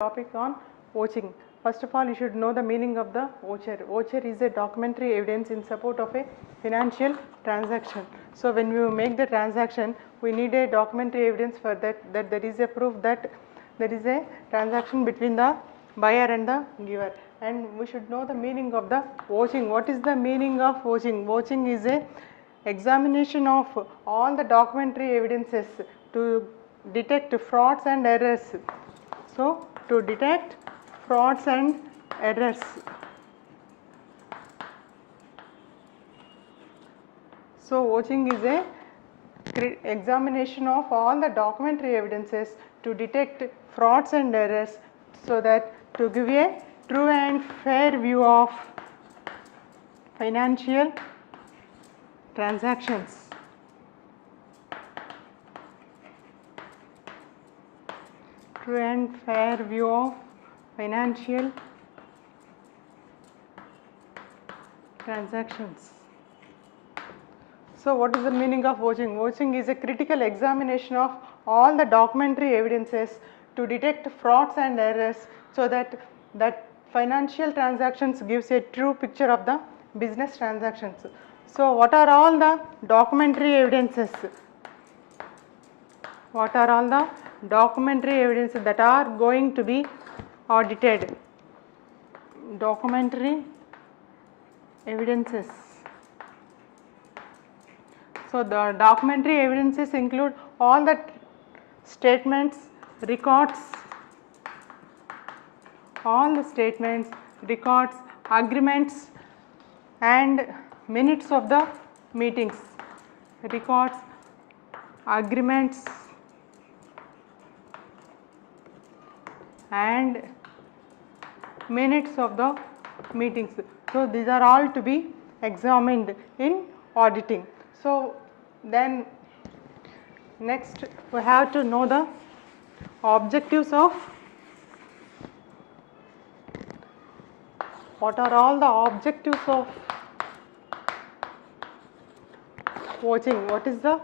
Topic on vouching. First of all, you should know the meaning of the voucher. Voucher is a documentary evidence in support of a financial transaction. So when you make the transaction, we need a documentary evidence for that there is a proof that there is a transaction between the buyer and the giver. And we should know the meaning of the vouching. What is the meaning of vouching? Vouching is a examination of all the documentary evidences to detect frauds and errors. So to detect frauds and errors. So vouching is a examination of all the documentary evidences to detect frauds and errors, so that to give a true and fair view of financial transactions. True and fair view of financial transactions. So what is the meaning of vouching? Vouching is a critical examination of all the documentary evidences to detect frauds and errors, so that financial transactions gives a true picture of the business transactions. So what are all the documentary evidences? What are all the documentary evidences that are going to be audited? Documentary evidences. So the documentary evidences include all the statements, records, agreements and minutes of the meetings. Records, agreements and minutes of the meetings. So these are all to be examined in auditing. So then next we have to know the objectives of, what are all the objectives of vouching. What is the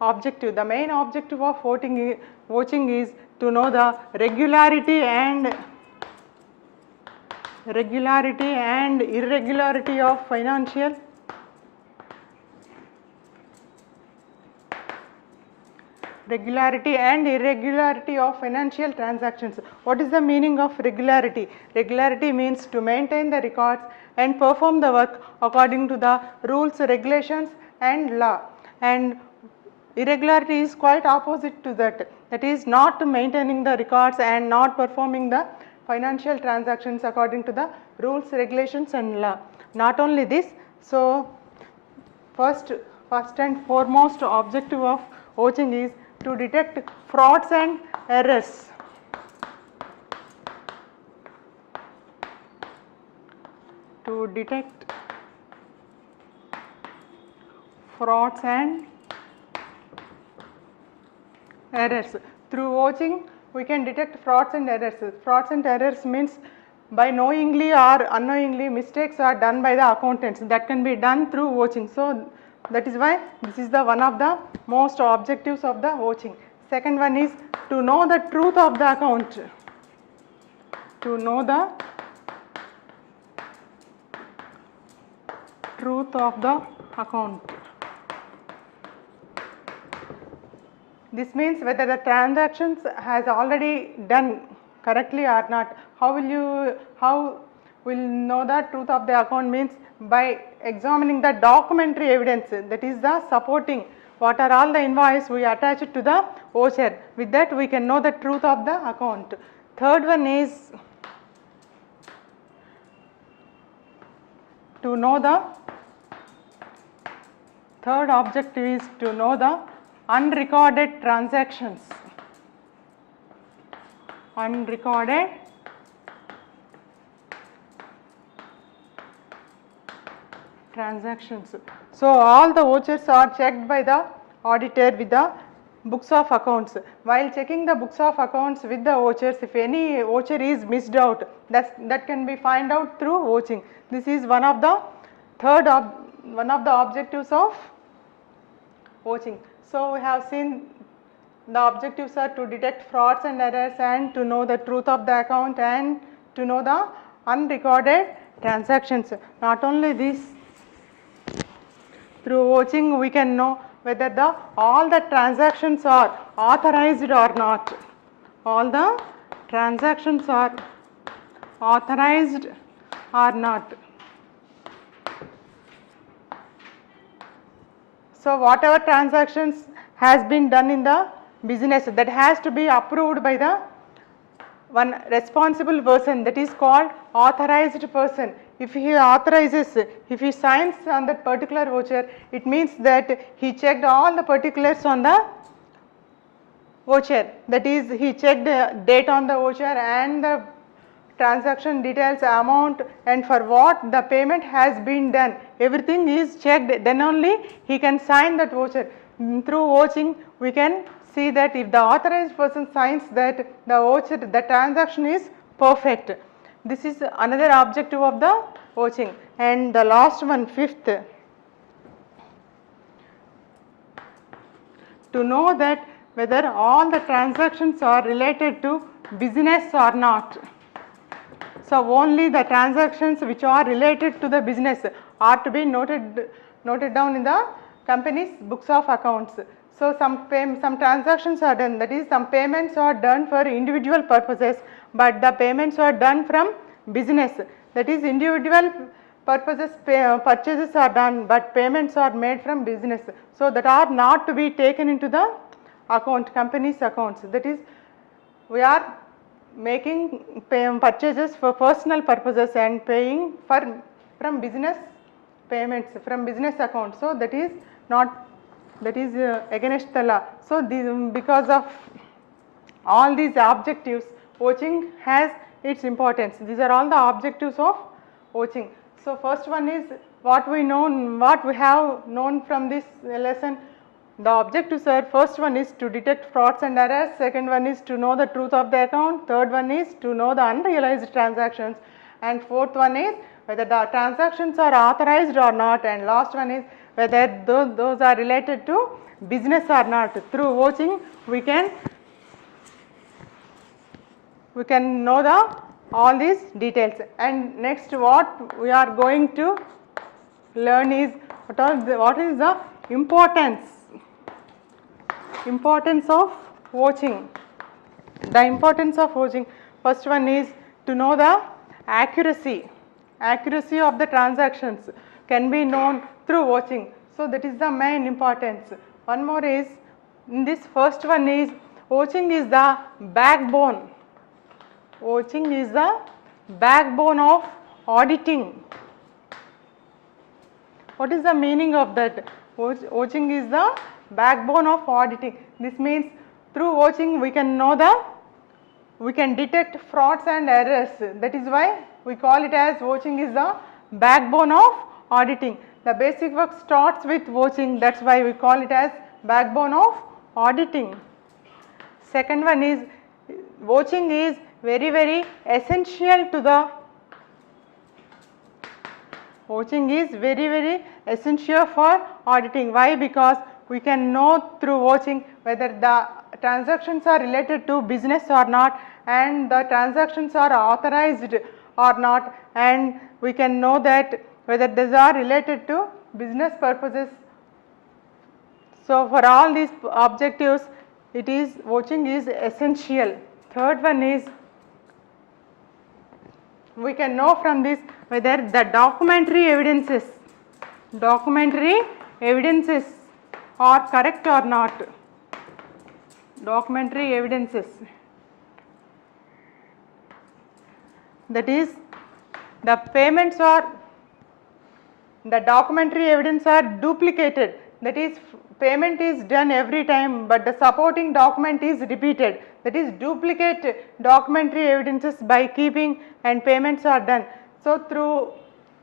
objective? The main objective of vouching is to know the regularity and irregularity of financial transactions. What is the meaning of regularity? Regularity means to maintain the records and perform the work according to the rules, regulations and law. And irregularity is quite opposite to that. That is not maintaining the records and not performing the financial transactions according to the rules, regulations and law. Not only this, so first and foremost objective of vouching is to detect frauds and errors. To detect frauds and errors. Through vouching we can detect frauds and errors. Frauds and errors means by knowingly or unknowingly mistakes are done by the accountants, that can be done through vouching. So that is why this is the one of the most objectives of the vouching. Second one is to know the truth of the account. To know the truth of the account. This means whether the transactions has already done correctly or not. How will know the truth of the account? Means by examining the documentary evidence, that is the supporting, what are all the invoice we attach it to the voucher. With that we can know the truth of the account. Third one is to know the, third objective is to know the unrecorded transactions. Unrecorded transactions. So all the vouchers are checked by the auditor with the books of accounts. While checking the books of accounts with the vouchers, if any voucher is missed out, that can be find out through vouching. This is one of the objectives of vouching. So we have seen the objectives are to detect frauds and errors and to know the truth of the account and to know the unrecorded transactions. Not only this, through watching we can know whether all the transactions are authorized or not. All the transactions are authorized or not. So whatever transactions has been done in the business, that has to be approved by the one responsible person, that is called authorized person. If he authorizes, if he signs on that particular voucher, it means that he checked all the particulars on the voucher, that is he checked the date on the voucher and the transaction details, amount, and for what the payment has been done, everything is checked, then only he can sign that voucher. Through watching we can see that if the authorized person signs that the voucher, the transaction is perfect. This is another objective of the watching. And the last one, fifth, to know that whether all the transactions are related to business or not. So only the transactions which are related to the business are to be noted down in the company's books of accounts. So some transactions are done, that is some payments are done for individual purposes, but the payments are done from business, that is individual purposes purchases are done, but payments are made from business. So that are not to be taken into the account, company's accounts, that is we are making purchases for personal purposes and paying from business payments, from business accounts. So that is not, that is against the law. So because of all these objectives, watching has its importance. These are all the objectives of watching. So first one is what we have known from this lesson. The objectives are, first one is to detect frauds and errors, second one is to know the truth of the account, third one is to know the unrealized transactions, and fourth one is whether the transactions are authorized or not, and last one is whether those are related to business or not. Through watching we can know all these details. And next what we are going to learn is what is the importance of watching. The importance of watching, first one is to know the accuracy of the transactions can be known through watching. So that is the main importance. One more is, in this first one is, watching is the backbone. Watching is the backbone of auditing. What is the meaning of that? Watching is the backbone of auditing. This means through watching we can detect frauds and errors. That is why we call it as watching is the backbone of auditing. The basic work starts with watching, that's why we call it as backbone of auditing. Second one is, watching is very, very essential to the watching is very, very essential for auditing. Why? Because we can know through watching whether the transactions are related to business or not, and the transactions are authorized or not, and we can know that whether these are related to business purposes. So for all these objectives, watching is essential. Third one is, we can know from this whether the documentary evidences are correct or not. Documentary evidences, that is the documentary evidence are duplicated, that is payment is done every time but the supporting document is repeated, that is duplicate documentary evidences by keeping and payments are done. So through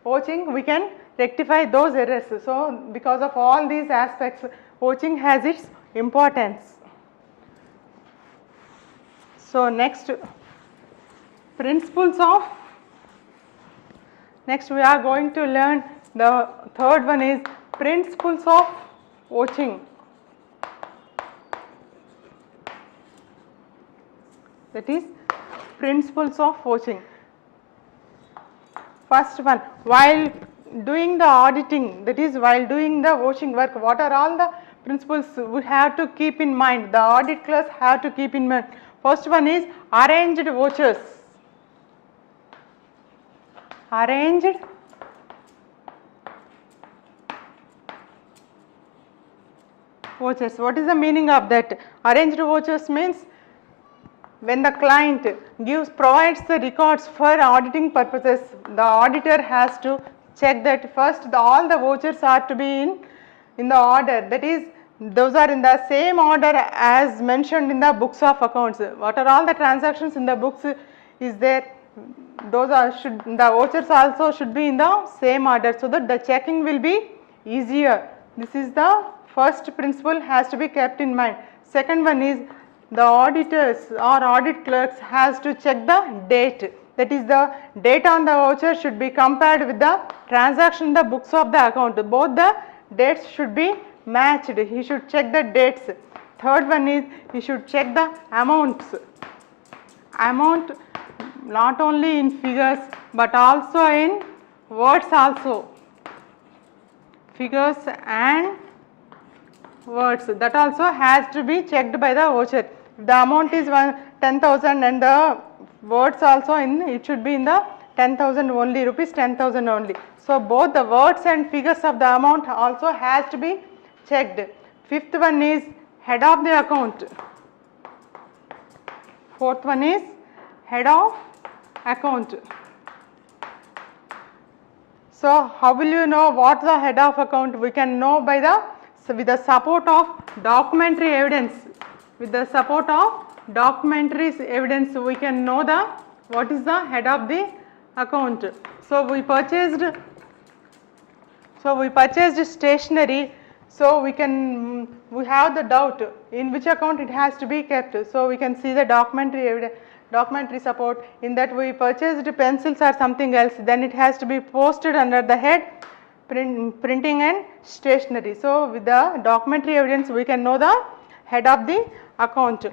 watching we can rectify those errors. So because of all these aspects, watching has its importance. So next we are going to learn the third one is principles of watching. that is principles of vouching. First one, while doing the auditing, that is while doing the vouching work, what are all the principles we have to keep in mind, the audit clerks have to keep in mind. First one is arranged vouchers. Arranged vouchers. What is the meaning of that? Arranged vouchers means when the client provides the records for auditing purposes, the auditor has to check that first all the vouchers are to be in the order, that is those are in the same order as mentioned in the books of accounts. What are all the transactions in the books is there, those are the vouchers also should be in the same order, so that the checking will be easier. This is the first principle has to be kept in mind. Second one is the auditors or audit clerks has to check the date, that is the date on the voucher should be compared with the transaction in the books of the account, both the dates should be matched, he should check the dates. Third one is he should check the amounts, amount not only in figures but also in words also, figures and words, that also has to be checked by the voucher. If the amount is 10,000 and the words also it should be in the 10,000 only, rupees 10,000 only. So both the words and figures of the amount also has to be checked. Fifth one is head of the account. Fourth one is head of account. So how will you know what the head of account? We can know by with the support of documentary evidence. With the support of documentary evidence, we can know what is the head of the account. So we purchased stationery. So we have the doubt in which account it has to be kept. So we can see the documentary evidence, documentary support. In that we purchased pencils or something else, then it has to be posted under the head printing and stationery. So with the documentary evidence we can know the head of the account.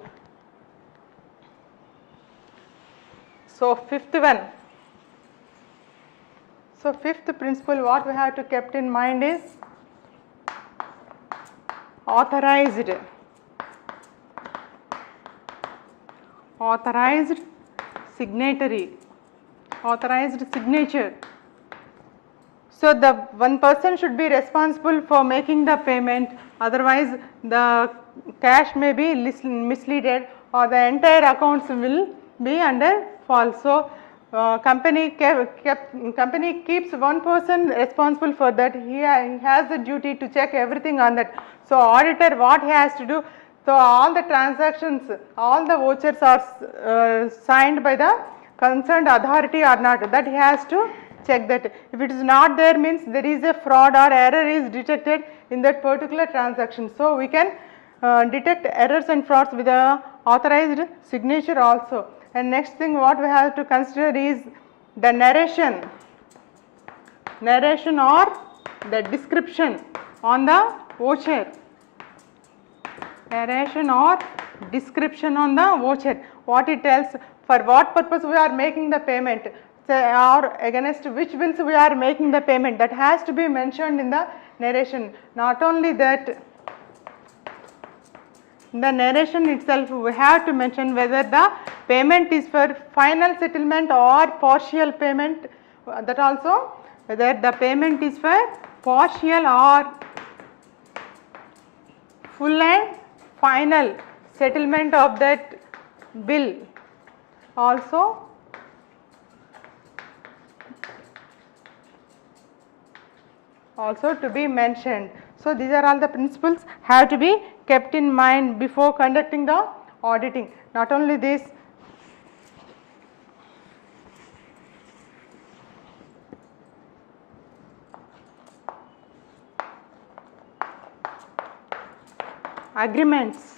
So fifth one. So fifth principle what we have to kept in mind is authorized signatory, authorized signature. So the one person should be responsible for making the payment, otherwise the cash may be misleaded or the entire accounts will be under fault. So company keeps one person responsible for that, he has the duty to check everything on that. So auditor what he has to do, so all the transactions, all the vouchers are signed by the concerned authority or not, that he has to check that. If it is not there means there is a fraud or error is detected in that particular transaction. So we can detect errors and frauds with the authorized signature also. And next thing what we have to consider is the narration or the description on the voucher. Narration or description on the voucher, what it tells, for what purpose we are making the payment, or against which bills we are making the payment, that has to be mentioned in the narration. Not only that, in the narration itself we have to mention whether the payment is for final settlement or partial payment, that also whether the payment is for partial or full and final settlement of that bill also to be mentioned. So these are all the principles have to be kept in mind before conducting the auditing. Not only this, agreements.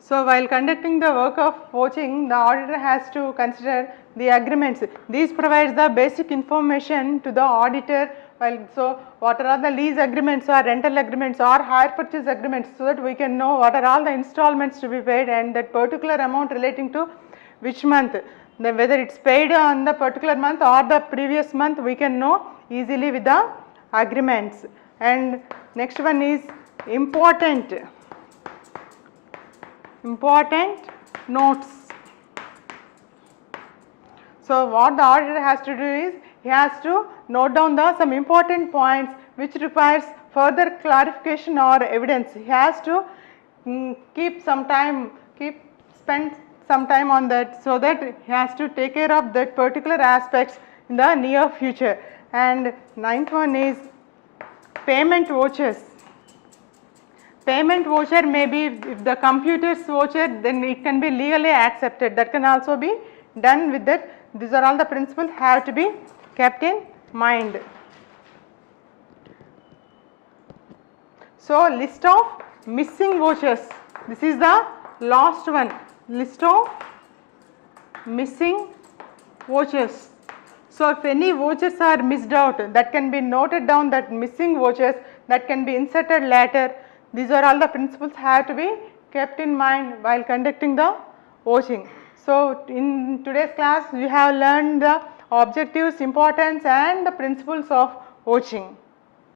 So while conducting the work of vouching, the auditor has to consider the agreements. These provides the basic information to the auditor So what are the lease agreements or rental agreements or hire purchase agreements, so that we can know what are all the installments to be paid and that particular amount relating to which month, then whether it's paid on the particular month or the previous month, we can know easily with the agreements. And next one is important notes. So what the auditor has to do is, he has to note down some important points which requires further clarification or evidence. He has to spend some time on that, so that he has to take care of that particular aspects in the near future. And ninth one is payment vouchers. Payment voucher may be, if the computer's voucher, then it can be legally accepted. That can also be done with that. These are all the principles have to be kept in mind. So list of missing vouchers. This is the last one. List of missing vouchers. So if any vouchers are missed out, that can be noted down, that missing vouchers, that can be inserted later. These are all the principles have to be kept in mind while conducting the vouching. So in today's class we have learned the objectives, importance and the principles of vouching.